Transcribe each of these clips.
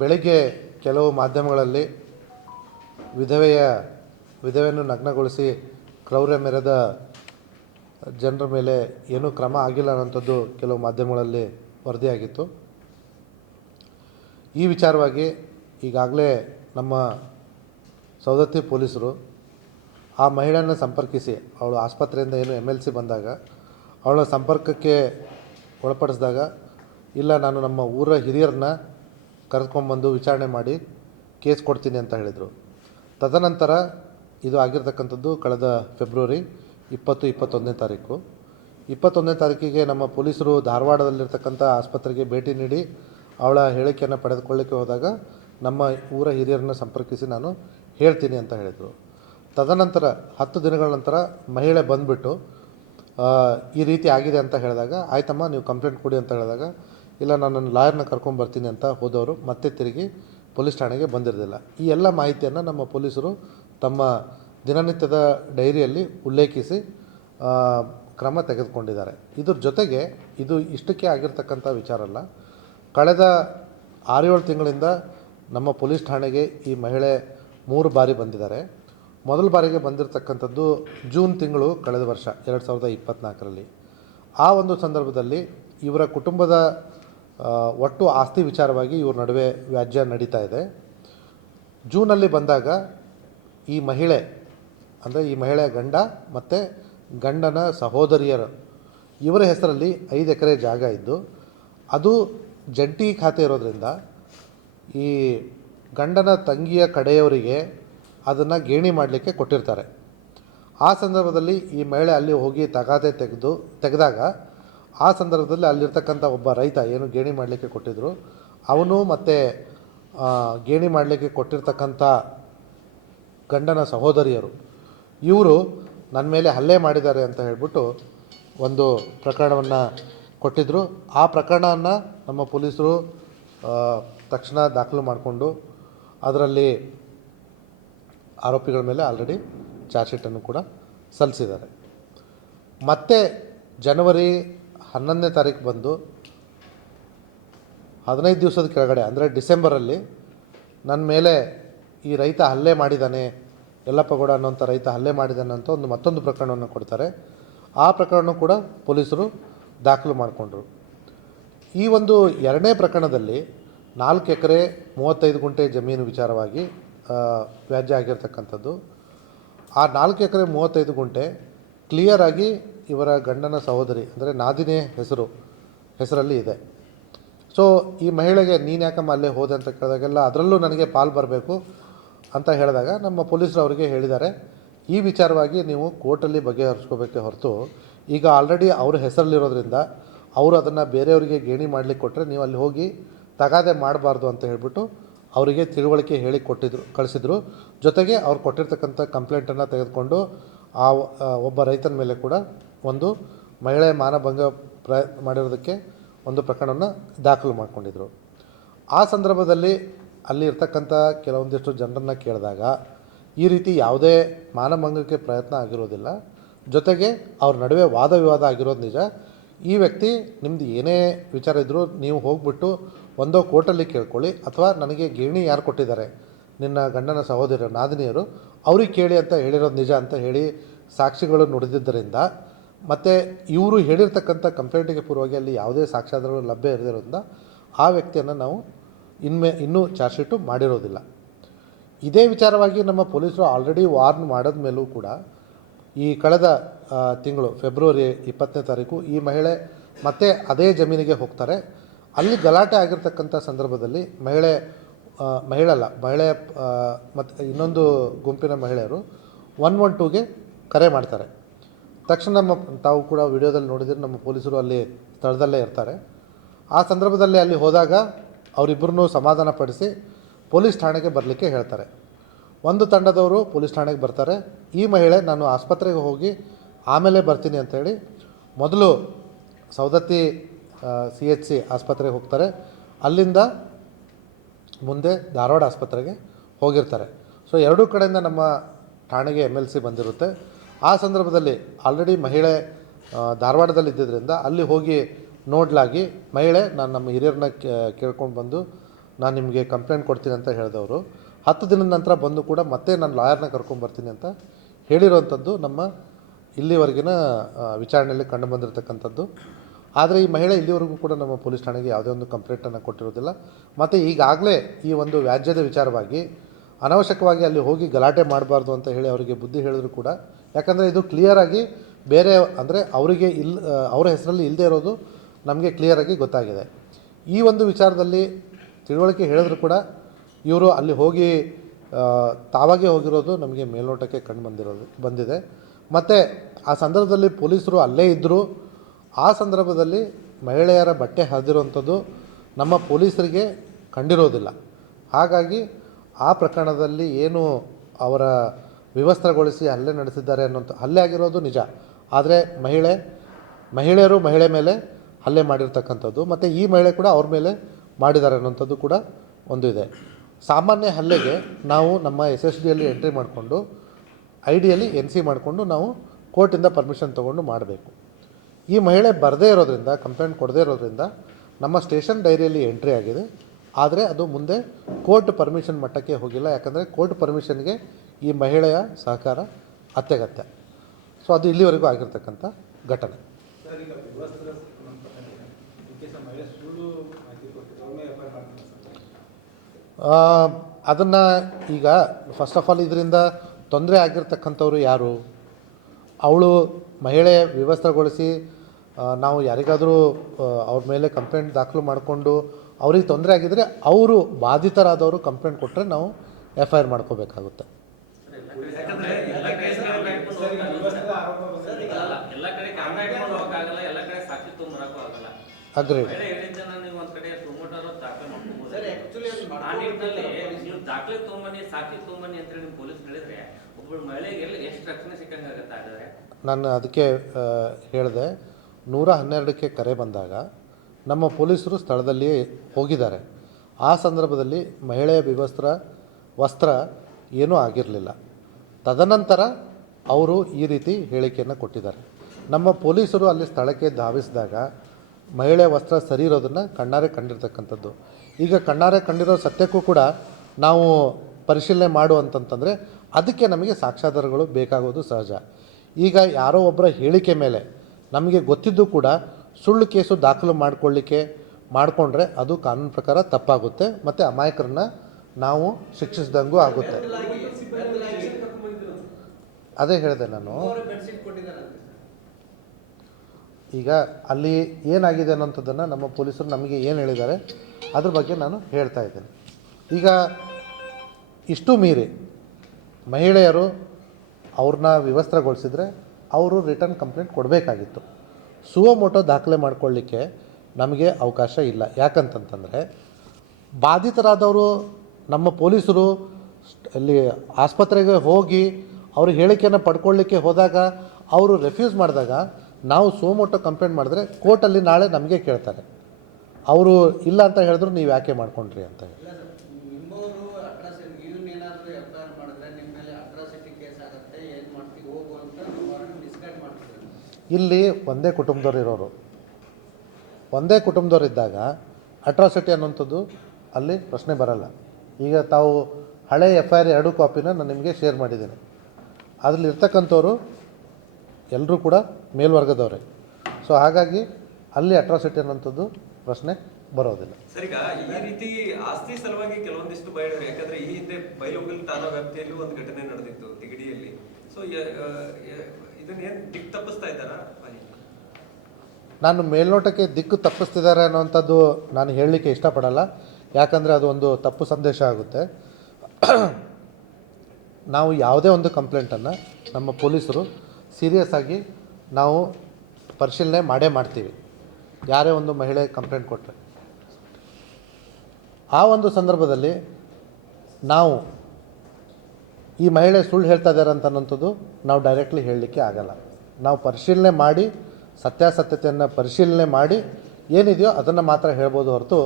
ಬೆಳಗ್ಗೆ ಕೆಲವು ಮಾಧ್ಯಮಗಳಲ್ಲಿ ವಿಧವೆಯನ್ನು ನಗ್ನಗೊಳಿಸಿ ಕ್ರೌರ್ಯ ಮೆರೆದ ಜನರ ಮೇಲೆ ಏನೂ ಕ್ರಮ ಆಗಿಲ್ಲ ಅನ್ನೋಂಥದ್ದು ಕೆಲವು ಮಾಧ್ಯಮಗಳಲ್ಲಿ ವರದಿಯಾಗಿತ್ತು. ಈ ವಿಚಾರವಾಗಿ ಈಗಾಗಲೇ ನಮ್ಮ ಸವದತ್ತಿ ಪೊಲೀಸರು ಆ ಮಹಿಳೆಯನ್ನು ಸಂಪರ್ಕಿಸಿ, ಅವಳು ಆಸ್ಪತ್ರೆಯಿಂದ ಏನು MLC ಬಂದಾಗ ಅವಳ ಸಂಪರ್ಕಕ್ಕೆ ಒಳಪಡಿಸಿದಾಗ, ಇಲ್ಲ ನಾನು ನಮ್ಮ ಊರ ಹಿರಿಯರನ್ನ ಕರೆದುಕೊಂಡ್ಬಂದು ವಿಚಾರಣೆ ಮಾಡಿ ಕೇಸ್ ಕೊಡ್ತೀನಿ ಅಂತ ಹೇಳಿದರು. ತದನಂತರ ಇದು ಆಗಿರ್ತಕ್ಕಂಥದ್ದು ಕಳೆದ ಫೆಬ್ರವರಿ 21ನೇ ತಾರೀಕು. 21ನೇ ತಾರೀಕಿಗೆ ನಮ್ಮ ಪೊಲೀಸರು ಧಾರವಾಡದಲ್ಲಿರ್ತಕ್ಕಂಥ ಆಸ್ಪತ್ರೆಗೆ ಭೇಟಿ ನೀಡಿ ಅವಳ ಹೇಳಿಕೆಯನ್ನು ಪಡೆದುಕೊಳ್ಳಿಕ್ಕೆ ಹೋದಾಗ ನಮ್ಮ ಊರ ಹಿರಿಯರನ್ನ ಸಂಪರ್ಕಿಸಿ ನಾನು ಹೇಳ್ತೀನಿ ಅಂತ ಹೇಳಿದರು. ತದನಂತರ 10 ದಿನಗಳ ನಂತರ ಮಹಿಳೆ ಬಂದುಬಿಟ್ಟು ಈ ರೀತಿ ಆಗಿದೆ ಅಂತ ಹೇಳಿದಾಗ, ಆಯ್ತಮ್ಮ ನೀವು ಕಂಪ್ಲೇಂಟ್ ಕೊಡಿ ಅಂತ ಹೇಳಿದಾಗ, ಇಲ್ಲ ನಾನು ನನ್ನ ಲಾಯರ್ನ ಕರ್ಕೊಂಬರ್ತೀನಿ ಅಂತ ಹೋದವರು ಮತ್ತೆ ತಿರುಗಿ ಪೊಲೀಸ್ ಠಾಣೆಗೆ ಬಂದಿರಲಿಲ್ಲ. ಈ ಎಲ್ಲ ಮಾಹಿತಿಯನ್ನು ನಮ್ಮ ಪೊಲೀಸರು ತಮ್ಮ ದಿನನಿತ್ಯದ ಡೈರಿಯಲ್ಲಿ ಉಲ್ಲೇಖಿಸಿ ಕ್ರಮ ತೆಗೆದುಕೊಂಡಿದ್ದಾರೆ. ಇದ್ರ ಜೊತೆಗೆ ಇದು ಇಷ್ಟಕ್ಕೆ ಆಗಿರ್ತಕ್ಕಂಥ ವಿಚಾರ ಅಲ್ಲ. ಕಳೆದ 6-7 ತಿಂಗಳಿಂದ ನಮ್ಮ ಪೊಲೀಸ್ ಠಾಣೆಗೆ ಈ ಮಹಿಳೆ 3 ಬಾರಿ ಬಂದಿದ್ದಾರೆ. ಮೊದಲ ಬಾರಿಗೆ ಬಂದಿರತಕ್ಕಂಥದ್ದು ಜೂನ್ ತಿಂಗಳು ಕಳೆದ ವರ್ಷ 2024ರಲ್ಲಿ. ಆ ಒಂದು ಸಂದರ್ಭದಲ್ಲಿ ಇವರ ಕುಟುಂಬದ ಒಟ್ಟು ಆಸ್ತಿ ವಿಚಾರವಾಗಿ ಇವ್ರ ನಡುವೆ ವ್ಯಾಜ್ಯ ನಡೀತಾ ಇದೆ. ಜೂನಲ್ಲಿ ಬಂದಾಗ ಈ ಮಹಿಳೆ ಅಂದರೆ ಈ ಮಹಿಳೆಯ ಗಂಡ ಮತ್ತು ಗಂಡನ ಸಹೋದರಿಯರು ಇವರ ಹೆಸರಲ್ಲಿ 5 ಎಕರೆ ಜಾಗ ಇದ್ದು, ಅದು ಜಂಟಿ ಖಾತೆ ಇರೋದರಿಂದ ಈ ಗಂಡನ ತಂಗಿಯ ಕಡೆಯವರಿಗೆ ಅದನ್ನು ಗೇಣಿ ಮಾಡಲಿಕ್ಕೆ ಕೊಟ್ಟಿರ್ತಾರೆ. ಆ ಸಂದರ್ಭದಲ್ಲಿ ಈ ಮಹಿಳೆ ಅಲ್ಲಿ ಹೋಗಿ ತಗಾದೆ ತೆಗೆದಾಗ ಆ ಸಂದರ್ಭದಲ್ಲಿ ಅಲ್ಲಿರ್ತಕ್ಕಂಥ ಒಬ್ಬ ರೈತ ಏನು ಗೇಣಿ ಮಾಡಲಿಕ್ಕೆ ಕೊಟ್ಟಿದ್ದರು, ಅವನು ಮತ್ತು ಗೇಣಿ ಮಾಡಲಿಕ್ಕೆ ಕೊಟ್ಟಿರ್ತಕ್ಕಂಥ ಗಂಡನ ಸಹೋದರಿಯರು ಇವರು ನನ್ನ ಮೇಲೆ ಹಲ್ಲೆ ಮಾಡಿದ್ದಾರೆ ಅಂತ ಹೇಳಿಬಿಟ್ಟು ಒಂದು ಪ್ರಕರಣವನ್ನು ಕೊಟ್ಟಿದ್ದರು. ಆ ಪ್ರಕರಣವನ್ನು ನಮ್ಮ ಪೊಲೀಸರು ತಕ್ಷಣ ದಾಖಲು ಮಾಡಿಕೊಂಡು ಅದರಲ್ಲಿ ಆರೋಪಿಗಳ ಮೇಲೆ ಆಲ್ರೆಡಿ ಚಾರ್ಜ್ ಶೀಟನ್ನು ಕೂಡ ಸಲ್ಲಿಸಿದ್ದಾರೆ. ಮತ್ತೆ ಜನವರಿ 11ನೇ ತಾರೀಕು ಬಂದು 15 ದಿವಸದ ಕೆಳಗಡೆ ಅಂದರೆ ಡಿಸೆಂಬರಲ್ಲಿ ನನ್ನ ಮೇಲೆ ಈ ರೈತ ಹಲ್ಲೆ ಮಾಡಿದ್ದಾನೆ, ಯಲ್ಲಪ್ಪ ಗೌಡ ಅನ್ನೋಂಥ ರೈತ ಹಲ್ಲೆ ಮಾಡಿದ್ದಾನೆ ಅಂತ ಮತ್ತೊಂದು ಪ್ರಕರಣವನ್ನು ಕೊಡ್ತಾರೆ. ಆ ಪ್ರಕರಣ ಕೂಡ ಪೊಲೀಸರು ದಾಖಲು ಮಾಡಿಕೊಂಡ್ರು. ಈ ಒಂದು 2ನೇ ಪ್ರಕರಣದಲ್ಲಿ 4 ಎಕರೆ 35 ಗುಂಟೆ ಜಮೀನು ವಿಚಾರವಾಗಿ ವ್ಯಾಜ್ಯ ಆಗಿರ್ತಕ್ಕಂಥದ್ದು. ಆ 4 ಎಕರೆ 35 ಗುಂಟೆ ಕ್ಲಿಯರಾಗಿ ಇವರ ಗಂಡನ ಸಹೋದರಿ ಅಂದರೆ ನಾದಿನಿ ಹೆಸರಲ್ಲಿ ಇದೆ. ಸೊ ಈ ಮಹಿಳೆಗೆ ನೀನು ಯಾಕಮ್ಮ ಅಲ್ಲೇ ಹೋದೆ ಅಂತ ಕೇಳಿದಾಗೆಲ್ಲ ಅದರಲ್ಲೂ ನನಗೆ ಪಾಲು ಬರಬೇಕು ಅಂತ ಹೇಳಿದಾಗ ನಮ್ಮ ಪೊಲೀಸರು ಅವರಿಗೆ ಹೇಳಿದ್ದಾರೆ, ಈ ವಿಚಾರವಾಗಿ ನೀವು ಕೋರ್ಟಲ್ಲಿ ಬಗೆಹರಿಸ್ಕೋಬೇಕೇ ಹೊರತು ಈಗ ಆಲ್ರೆಡಿ ಅವ್ರ ಹೆಸರಲ್ಲಿರೋದ್ರಿಂದ ಅವರು ಅದನ್ನು ಬೇರೆಯವರಿಗೆ ಗೇಣಿ ಮಾಡಲಿಕ್ಕೆ ಕೊಟ್ಟರೆ ನೀವು ಅಲ್ಲಿ ಹೋಗಿ ತಗಾದೆ ಮಾಡಬಾರ್ದು ಅಂತ ಹೇಳಿಬಿಟ್ಟು ಅವರಿಗೆ ತಿಳುವಳಿಕೆ ಹೇಳಿ ಕಳಿಸಿದ್ರು. ಜೊತೆಗೆ ಅವ್ರು ಕೊಟ್ಟಿರ್ತಕ್ಕಂಥ ಕಂಪ್ಲೇಂಟನ್ನು ತೆಗೆದುಕೊಂಡು ಆ ಒಬ್ಬ ರೈತನ ಮೇಲೆ ಕೂಡ ಒಂದು ಮಹಿಳೆ ಮಾನಭಂಗ ಮಾಡಿರೋದಕ್ಕೆ ಒಂದು ಪ್ರಕರಣವನ್ನು ದಾಖಲು ಮಾಡಿಕೊಂಡಿದ್ರು. ಆ ಸಂದರ್ಭದಲ್ಲಿ ಅಲ್ಲಿ ಇರ್ತಕ್ಕಂಥ ಕೆಲವೊಂದಿಷ್ಟು ಜನರನ್ನು ಕೇಳಿದಾಗ ಈ ರೀತಿ ಯಾವುದೇ ಮಾನಭಂಗಕ್ಕೆ ಪ್ರಯತ್ನ ಆಗಿರೋದಿಲ್ಲ, ಜೊತೆಗೆ ಅವ್ರ ನಡುವೆ ವಾದ ವಿವಾದ ಆಗಿರೋದು ನಿಜ. ಈ ವ್ಯಕ್ತಿ ನಿಮ್ಮದು ಏನೇ ವಿಚಾರ ಇದ್ದರೂ ನೀವು ಹೋಗ್ಬಿಟ್ಟು ಒಂದೋ ಕೋರ್ಟಲ್ಲಿ ಕೇಳ್ಕೊಳ್ಳಿ, ಅಥವಾ ನನಗೆ ಗೇಣಿ ಯಾರು ಕೊಟ್ಟಿದ್ದಾರೆ ನಿನ್ನ ಗಂಡನ ಸಹೋದರ ನಾದಿನಿಯರು ಅವ್ರಿಗೆ ಕೇಳಿ ಅಂತ ಹೇಳಿರೋದು ನಿಜ ಅಂತ ಹೇಳಿ ಸಾಕ್ಷಿಗಳು ನುಡಿದಿದ್ದರಿಂದ, ಮತ್ತು ಇವರು ಹೇಳಿರ್ತಕ್ಕಂಥ ಕಂಪ್ಲೇಂಟಿಗೆ ಪೂರ್ವವಾಗಿ ಅಲ್ಲಿ ಯಾವುದೇ ಸಾಕ್ಷ್ಯಾಧಾರಗಳು ಲಭ್ಯ ಇರದಿರೋದ್ರಿಂದ ಆ ವ್ಯಕ್ತಿಯನ್ನು ನಾವು ಇನ್ನೂ ಚಾರ್ಜ್ ಶೀಟು ಮಾಡಿರೋದಿಲ್ಲ. ಇದೇ ವಿಚಾರವಾಗಿ ನಮ್ಮ ಪೊಲೀಸರು ಆಲ್ರೆಡಿ ವಾರ್ನ್ ಮಾಡಿದ ಮೇಲೂ ಕೂಡ ಈ ಕಳೆದ ತಿಂಗಳು ಫೆಬ್ರವರಿ 20ನೇ ತಾರೀಕು ಈ ಮಹಿಳೆ ಮತ್ತೆ ಅದೇ ಜಮೀನಿಗೆ ಹೋಗ್ತಾರೆ. ಅಲ್ಲಿ ಗಲಾಟೆ ಆಗಿರ್ತಕ್ಕಂಥ ಸಂದರ್ಭದಲ್ಲಿ ಮಹಿಳೆ ಮತ್ತು ಇನ್ನೊಂದು ಗುಂಪಿನ ಮಹಿಳೆಯರು 112ಗೆ ಕರೆ ಮಾಡ್ತಾರೆ. ತಕ್ಷಣ ತಾವು ಕೂಡ ವಿಡಿಯೋದಲ್ಲಿ ನೋಡಿದರೆ ನಮ್ಮ ಪೊಲೀಸರು ಅಲ್ಲಿ ಸ್ಥಳದಲ್ಲೇ ಇರ್ತಾರೆ. ಆ ಸಂದರ್ಭದಲ್ಲಿ ಅಲ್ಲಿ ಹೋದಾಗ ಅವರಿಬ್ಬರನ್ನೂ ಸಮಾಧಾನಪಡಿಸಿ ಪೊಲೀಸ್ ಠಾಣೆಗೆ ಬರಲಿಕ್ಕೆ ಹೇಳ್ತಾರೆ. ಒಂದು ತಂಡದವರು ಪೊಲೀಸ್ ಠಾಣೆಗೆ ಬರ್ತಾರೆ. ಈ ಮಹಿಳೆ ನಾನು ಆಸ್ಪತ್ರೆಗೆ ಹೋಗಿ ಆಮೇಲೆ ಬರ್ತೀನಿ ಅಂಥೇಳಿ ಮೊದಲು ಸವದತ್ತಿ CHC ಆಸ್ಪತ್ರೆಗೆ ಹೋಗ್ತಾರೆ. ಅಲ್ಲಿಂದ ಮುಂದೆ ಧಾರವಾಡ ಆಸ್ಪತ್ರೆಗೆ ಹೋಗಿರ್ತಾರೆ. ಸೊ ಎರಡೂ ಕಡೆಯಿಂದ ನಮ್ಮ ಠಾಣೆಗೆ MLC ಬಂದಿರುತ್ತೆ. ಆ ಸಂದರ್ಭದಲ್ಲಿ ಆಲ್ರೆಡಿ ಮಹಿಳೆ ಧಾರವಾಡದಲ್ಲಿ ಇದ್ದಿದ್ದರಿಂದ ಅಲ್ಲಿ ಹೋಗಿ ನೋಡಲಾಗಿ ಮಹಿಳೆ ನಾನು ನಮ್ಮ ಹಿರಿಯರನ್ನ ಕೇಳ್ಕೊಂಡು ಬಂದು ನಾನು ನಿಮಗೆ ಕಂಪ್ಲೇಂಟ್ ಕೊಡ್ತೀನಿ ಅಂತ ಹೇಳಿದವರು 10 ದಿನದ ನಂತರ ಬಂದು ಕೂಡ ಮತ್ತೆ ನಾನು ಲಾಯರ್ನ ಕರ್ಕೊಂಬರ್ತೀನಿ ಅಂತ ಹೇಳಿರುವಂಥದ್ದು ನಮ್ಮ ಇಲ್ಲಿವರೆಗಿನ ವಿಚಾರಣೆಯಲ್ಲಿ ಕಂಡು ಬಂದಿರತಕ್ಕಂಥದ್ದು. ಆದರೆ ಈ ಮಹಿಳೆ ಇಲ್ಲಿವರೆಗೂ ಕೂಡ ನಮ್ಮ ಪೊಲೀಸ್ ಠಾಣೆಗೆ ಯಾವುದೇ ಒಂದು ಕಂಪ್ಲೇಂಟನ್ನು ಕೊಟ್ಟಿರೋದಿಲ್ಲ. ಮತ್ತು ಈಗಾಗಲೇ ಈ ಒಂದು ವ್ಯಾಜ್ಯದ ವಿಚಾರವಾಗಿ ಅನಾವಶ್ಯಕವಾಗಿ ಅಲ್ಲಿ ಹೋಗಿ ಗಲಾಟೆ ಮಾಡಬಾರ್ದು ಅಂತ ಹೇಳಿ ಅವರಿಗೆ ಬುದ್ಧಿ ಹೇಳಿದ್ರು ಕೂಡ, ಯಾಕಂದರೆ ಇದು ಕ್ಲಿಯರಾಗಿ ಬೇರೆ ಅಂದರೆ ಅವರಿಗೆ ಅವರ ಹೆಸರಲ್ಲಿ ಇಲ್ಲದೆ ಇರೋದು ನಮಗೆ ಕ್ಲಿಯರಾಗಿ ಗೊತ್ತಾಗಿದೆ. ಈ ಒಂದು ವಿಚಾರದಲ್ಲಿ ತಿಳುವಳಿಕೆ ಹೇಳಿದ್ರು ಕೂಡ ಇವರು ಅಲ್ಲಿ ಹೋಗಿ ತಾವಾಗೇ ಹೋಗಿರೋದು ನಮಗೆ ಮೇಲ್ನೋಟಕ್ಕೆ ಬಂದಿದೆ. ಮತ್ತು ಆ ಸಂದರ್ಭದಲ್ಲಿ ಪೊಲೀಸರು ಅಲ್ಲೇ ಇದ್ದರು. ಆ ಸಂದರ್ಭದಲ್ಲಿ ಮಹಿಳೆಯರ ಬಟ್ಟೆ ಹರಿದಿರುವಂಥದ್ದು ನಮ್ಮ ಪೊಲೀಸರಿಗೆ ಕಂಡಿರೋದಿಲ್ಲ. ಹಾಗಾಗಿ ಆ ಪ್ರಕರಣದಲ್ಲಿ ಏನು ಅವರ ವಿವಸ್ತ್ರಗೊಳಿಸಿ ಹಲ್ಲೆ ನಡೆಸಿದ್ದಾರೆ ಅನ್ನೋಂಥ ಹಲ್ಲೆ ಆಗಿರೋದು ನಿಜ. ಆದರೆ ಮಹಿಳೆಯರು ಮಹಿಳೆ ಮೇಲೆ ಹಲ್ಲೆ ಮಾಡಿರ್ತಕ್ಕಂಥದ್ದು ಮತ್ತು ಈ ಮಹಿಳೆ ಕೂಡ ಅವ್ರ ಮೇಲೆ ಮಾಡಿದ್ದಾರೆ ಅನ್ನೋಂಥದ್ದು ಕೂಡ ಒಂದು ಇದೆ. ಸಾಮಾನ್ಯ ಹಲ್ಲೆಗೆ ನಾವು ನಮ್ಮ SSDಯಲ್ಲಿ ಎಂಟ್ರಿ ಮಾಡಿಕೊಂಡು IDಯಲ್ಲಿ NC ಮಾಡಿಕೊಂಡು ನಾವು ಕೋರ್ಟಿಂದ ಪರ್ಮಿಷನ್ ತೊಗೊಂಡು ಮಾಡಬೇಕು. ಈ ಮಹಿಳೆ ಬರದೇ ಇರೋದ್ರಿಂದ, ಕಂಪ್ಲೇಂಟ್ ಕೊಡದೇ ಇರೋದ್ರಿಂದ ನಮ್ಮ ಸ್ಟೇಷನ್ ಡೈರಿಯಲ್ಲಿ ಎಂಟ್ರಿ ಆಗಿದೆ. ಆದರೆ ಅದು ಮುಂದೆ ಕೋರ್ಟ್ ಪರ್ಮಿಷನ್ ಮಟ್ಟಕ್ಕೆ ಹೋಗಿಲ್ಲ. ಯಾಕಂದರೆ ಕೋರ್ಟ್ ಪರ್ಮಿಷನ್ಗೆ ಈ ಮಹಿಳೆಯ ಸಹಕಾರ ಅತ್ಯಗತ್ಯ. ಸೊ ಅದು ಇಲ್ಲಿವರೆಗೂ ಆಗಿರ್ತಕ್ಕಂಥ ಘಟನೆ. ಅದನ್ನು ಈಗ ಫಸ್ಟ್ ಆಫ್ ಆಲ್ ಇದರಿಂದ ತೊಂದರೆ ಆಗಿರ್ತಕ್ಕಂಥವ್ರು ಯಾರು? ಅವಳು ಮಹಿಳೆ ವಿವಸ್ತ್ರಗೊಳಿಸಿ ನಾವು ಯಾರಿಗಾದರೂ ಅವ್ರ ಮೇಲೆ ಕಂಪ್ಲೇಂಟ್ ದಾಖಲು ಮಾಡಿಕೊಂಡು ಅವ್ರಿಗೆ ತೊಂದರೆ ಆಗಿದ್ದರೆ ಅವರು ಬಾಧಿತರಾದವರು ಕಂಪ್ಲೇಂಟ್ ಕೊಟ್ಟರೆ ನಾವು FIR ಮಾಡ್ಕೋಬೇಕಾಗುತ್ತೆ. ಅಗ್ರೀಡ್. ನಾನು ಅದಕ್ಕೆ ಹೇಳಿದೆ, 112ಕ್ಕೆ ಕರೆ ಬಂದಾಗ ನಮ್ಮ ಪೊಲೀಸರು ಸ್ಥಳದಲ್ಲಿಯೇ ಹೋಗಿದ್ದಾರೆ. ಆ ಸಂದರ್ಭದಲ್ಲಿ ಮಹಿಳೆಯ ವಸ್ತ್ರ ಏನೂ ಆಗಿರಲಿಲ್ಲ. ತದನಂತರ ಅವರು ಈ ರೀತಿ ಹೇಳಿಕೆಯನ್ನು ಕೊಟ್ಟಿದ್ದಾರೆ. ನಮ್ಮ ಪೊಲೀಸರು ಅಲ್ಲಿ ಸ್ಥಳಕ್ಕೆ ಧಾವಿಸಿದಾಗ ಮಹಿಳೆಯ ವಸ್ತ್ರ ಸರಿ ಇರೋದನ್ನು ಕಣ್ಣಾರೆ ಕಂಡಿರ್ತಕ್ಕಂಥದ್ದು. ಈಗ ಕಣ್ಣಾರೆ ಕಂಡಿರೋ ಸತ್ಯಕ್ಕೂ ಕೂಡ ನಾವು ಪರಿಶೀಲನೆ ಮಾಡುವಂತಂತಂದರೆ ಅದಕ್ಕೆ ನಮಗೆ ಸಾಕ್ಷ್ಯಾಧಾರಗಳು ಬೇಕಾಗೋದು ಸಹಜ. ಈಗ ಯಾರೋ ಒಬ್ಬರ ಹೇಳಿಕೆ ಮೇಲೆ ನಮಗೆ ಗೊತ್ತಿದ್ದು ಕೂಡ ಸುಳ್ಳು ಕೇಸು ದಾಖಲು ಮಾಡಿಕೊಂಡ್ರೆ ಅದು ಕಾನೂನು ಪ್ರಕಾರ ತಪ್ಪಾಗುತ್ತೆ ಮತ್ತು ಅಮಾಯಕರನ್ನ ನಾವು ಶಿಕ್ಷಿಸಿದಂಗೂ ಆಗುತ್ತೆ. ಅದೇ ಹೇಳಿದೆ ನಾನು. ಈಗ ಅಲ್ಲಿ ಏನಾಗಿದೆ ಅನ್ನೋಂಥದ್ದನ್ನು ನಮ್ಮ ಪೊಲೀಸರು ನಮಗೆ ಏನು ಹೇಳಿದ್ದಾರೆ ಅದ್ರ ಬಗ್ಗೆ ನಾನು ಹೇಳ್ತಾ ಇದ್ದೇನೆ. ಈಗ ಇಷ್ಟು ಮೀರಿ ಮಹಿಳೆಯರು ಅವ್ರನ್ನ ವಿವಸ್ತ್ರಗೊಳಿಸಿದರೆ ಅವರು ರಿಟರ್ನ್ ಕಂಪ್ಲೇಂಟ್ ಕೊಡಬೇಕಾಗಿತ್ತು. ಸುವೋಮೋಟೋ ದಾಖಲೆ ಮಾಡಿಕೊಳ್ಳಿಕ್ಕೆ ನಮಗೆ ಅವಕಾಶ ಇಲ್ಲ. ಯಾಕಂತಂತಂದರೆ ಬಾಧಿತರಾದವರು ನಮ್ಮ ಪೊಲೀಸರು ಅಲ್ಲಿ ಆಸ್ಪತ್ರೆಗೆ ಹೋಗಿ ಅವ್ರ ಹೇಳಿಕೆಯನ್ನು ಪಡ್ಕೊಳ್ಳಿಕ್ಕೆ ಹೋದಾಗ ಅವರು ರೆಫ್ಯೂಸ್ ಮಾಡಿದಾಗ ನಾವು ಸುವೋಮೋಟೋ ಕಂಪ್ಲೇಂಟ್ ಮಾಡಿದ್ರೆ ಕೋರ್ಟಲ್ಲಿ ನಾಳೆ ನಮಗೆ ಕೇಳ್ತಾರೆ. ಅವರು ಇಲ್ಲ ಅಂತ ಹೇಳಿದ್ರು ನೀವು ಯಾಕೆ ಮಾಡ್ಕೊಂಡ್ರಿ ಅಂತ ಹೇಳಿ. ಇಲ್ಲಿ ಒಂದೇ ಕುಟುಂಬದವರಿದ್ದಾಗ ಅಟ್ರಾಸಿಟಿ ಅನ್ನೋಂಥದ್ದು ಅಲ್ಲಿ ಪ್ರಶ್ನೆ ಬರಲ್ಲ. ಈಗ ತಾವು ಹಳೆ FIR 2 ಕಾಪಿನ ನಾನು ನಿಮಗೆ ಶೇರ್ ಮಾಡಿದ್ದೇನೆ. ಅದರಲ್ಲಿ ಇರ್ತಕ್ಕಂಥವ್ರು ಎಲ್ಲರೂ ಕೂಡ ಮೇಲ್ವರ್ಗದವರೇ. ಸೊ ಹಾಗಾಗಿ ಅಲ್ಲಿ ಅಟ್ರಾಸಿಟಿ ಅನ್ನೋಂಥದ್ದು ಪ್ರಶ್ನೆ ಬರೋದಿಲ್ಲ. ಸರ್, ಈಗ ಈ ರೀತಿ ಆಸ್ತಿ ಸಲುವಾಗಿ ಕೆಲವೊಂದಿಷ್ಟು ಮಹಿಳೆಯರು, ಯಾಕಂದ್ರೆ ಈ ಹಿಂದೆ ಬೈಲಹೊಂಗಲ ಠಾಣಾ ವ್ಯಾಪ್ತಿಯಲ್ಲಿ ಒಂದು ಘಟನೆ ನಡೆದಿತ್ತು ತಿಗಡಿಯಲ್ಲಿ. ಸೊ ಇದನ್ನೇನು ದಿಕ್ಕು ತಪ್ಪಿಸ್ತಾ ಇದ್ದಾರಾ? ನಾನು ಮೇಲ್ನೋಟಕ್ಕೆ ದಿಕ್ಕು ತಪ್ಪಿಸ್ತಿದ್ದಾರೆ ಅನ್ನೋವಂಥದ್ದು ನಾನು ಹೇಳಲಿಕ್ಕೆ ಇಷ್ಟಪಡಲ್ಲ. ಯಾಕಂದರೆ ಅದು ಒಂದು ತಪ್ಪು ಸಂದೇಶ ಆಗುತ್ತೆ. ನಾವು ಯಾವುದೇ ಒಂದು ಕಂಪ್ಲೇಂಟನ್ನು ನಮ್ಮ ಪೊಲೀಸರು ಸೀರಿಯಸ್ ಆಗಿ ನಾವು ಪರಿಶೀಲನೆ ಮಾಡ್ತೀವಿ. ಯಾರೇ ಒಂದು ಮಹಿಳೆ ಕಂಪ್ಲೇಂಟ್ ಕೊಟ್ಟರೆ ಆ ಒಂದು ಸಂದರ್ಭದಲ್ಲಿ ನಾವು ಈ ಮಹಿಳೆ ಸುಳ್ಳು ಹೇಳ್ತಾ ಇದ್ದಾರೆ ಅನ್ನೋಂಥದ್ದು ನಾವು ಡೈರೆಕ್ಟ್ಲಿ ಹೇಳಲಿಕ್ಕೆ ಆಗಲ್ಲ. ನಾವು ಪರಿಶೀಲನೆ ಮಾಡಿ ಸತ್ಯಾಸತ್ಯತೆಯನ್ನು ಪರಿಶೀಲನೆ ಮಾಡಿ ಏನಿದೆಯೋ ಅದನ್ನು ಮಾತ್ರ ಹೇಳ್ಬೋದು ಹೊರತು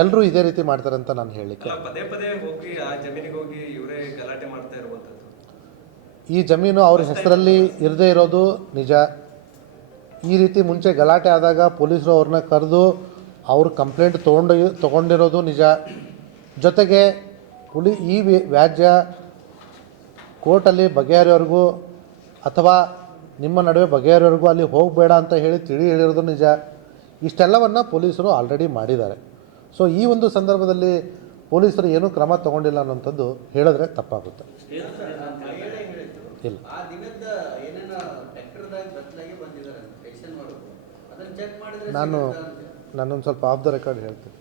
ಎಲ್ಲರೂ ಇದೇ ರೀತಿ ಮಾಡ್ತಾರೆ ಅಂತ ನಾನು ಹೇಳಲಿಕ್ಕೆ. ಪದೇ ಪದೇ ಹೋಗಿ ಆ ಜಮೀನಿಗೆ ಹೋಗಿ ಇವರೇ ಗಲಾಟೆ ಮಾಡ್ತಾ ಇರುವಂಥದ್ದು. ಈ ಜಮೀನು ಅವ್ರ ಹೆಸರಲ್ಲಿ ಇರದೇ ಇರೋದು ನಿಜ. ಈ ರೀತಿ ಮುಂಚೆ ಗಲಾಟೆ ಆದಾಗ ಪೊಲೀಸರು ಅವ್ರನ್ನ ಕರೆದು ಅವ್ರ ಕಂಪ್ಲೇಂಟ್ ತೊಗೊಂಡಿರೋದು ನಿಜ. ಜೊತೆಗೆ ಈ ವ್ಯಾಜ್ಯ ಕೋರ್ಟಲ್ಲಿ ಬಗೆಹರಿಯೋವರೆಗೂ ಅಥವಾ ನಿಮ್ಮ ನಡುವೆ ಬಗೆಹರಿಯೋವರೆಗೂ ಅಲ್ಲಿ ಹೋಗಬೇಡ ಅಂತ ಹೇಳಿ ಹೇಳಿರೋದು ನಿಜ. ಇಷ್ಟೆಲ್ಲವನ್ನು ಪೊಲೀಸರು ಆಲ್ರೆಡಿ ಮಾಡಿದ್ದಾರೆ. ಸೊ ಈ ಒಂದು ಸಂದರ್ಭದಲ್ಲಿ ಪೊಲೀಸರು ಏನೂ ಕ್ರಮ ತಗೊಂಡಿಲ್ಲ ಅನ್ನೋಂಥದ್ದು ಹೇಳಿದ್ರೆ ತಪ್ಪಾಗುತ್ತೆ. ಇಲ್ಲ, ನಾನೊಂದು ಸ್ವಲ್ಪ ಆಫ್ ದ ರೆಕಾರ್ಡ್ ಹೇಳ್ತೀನಿ.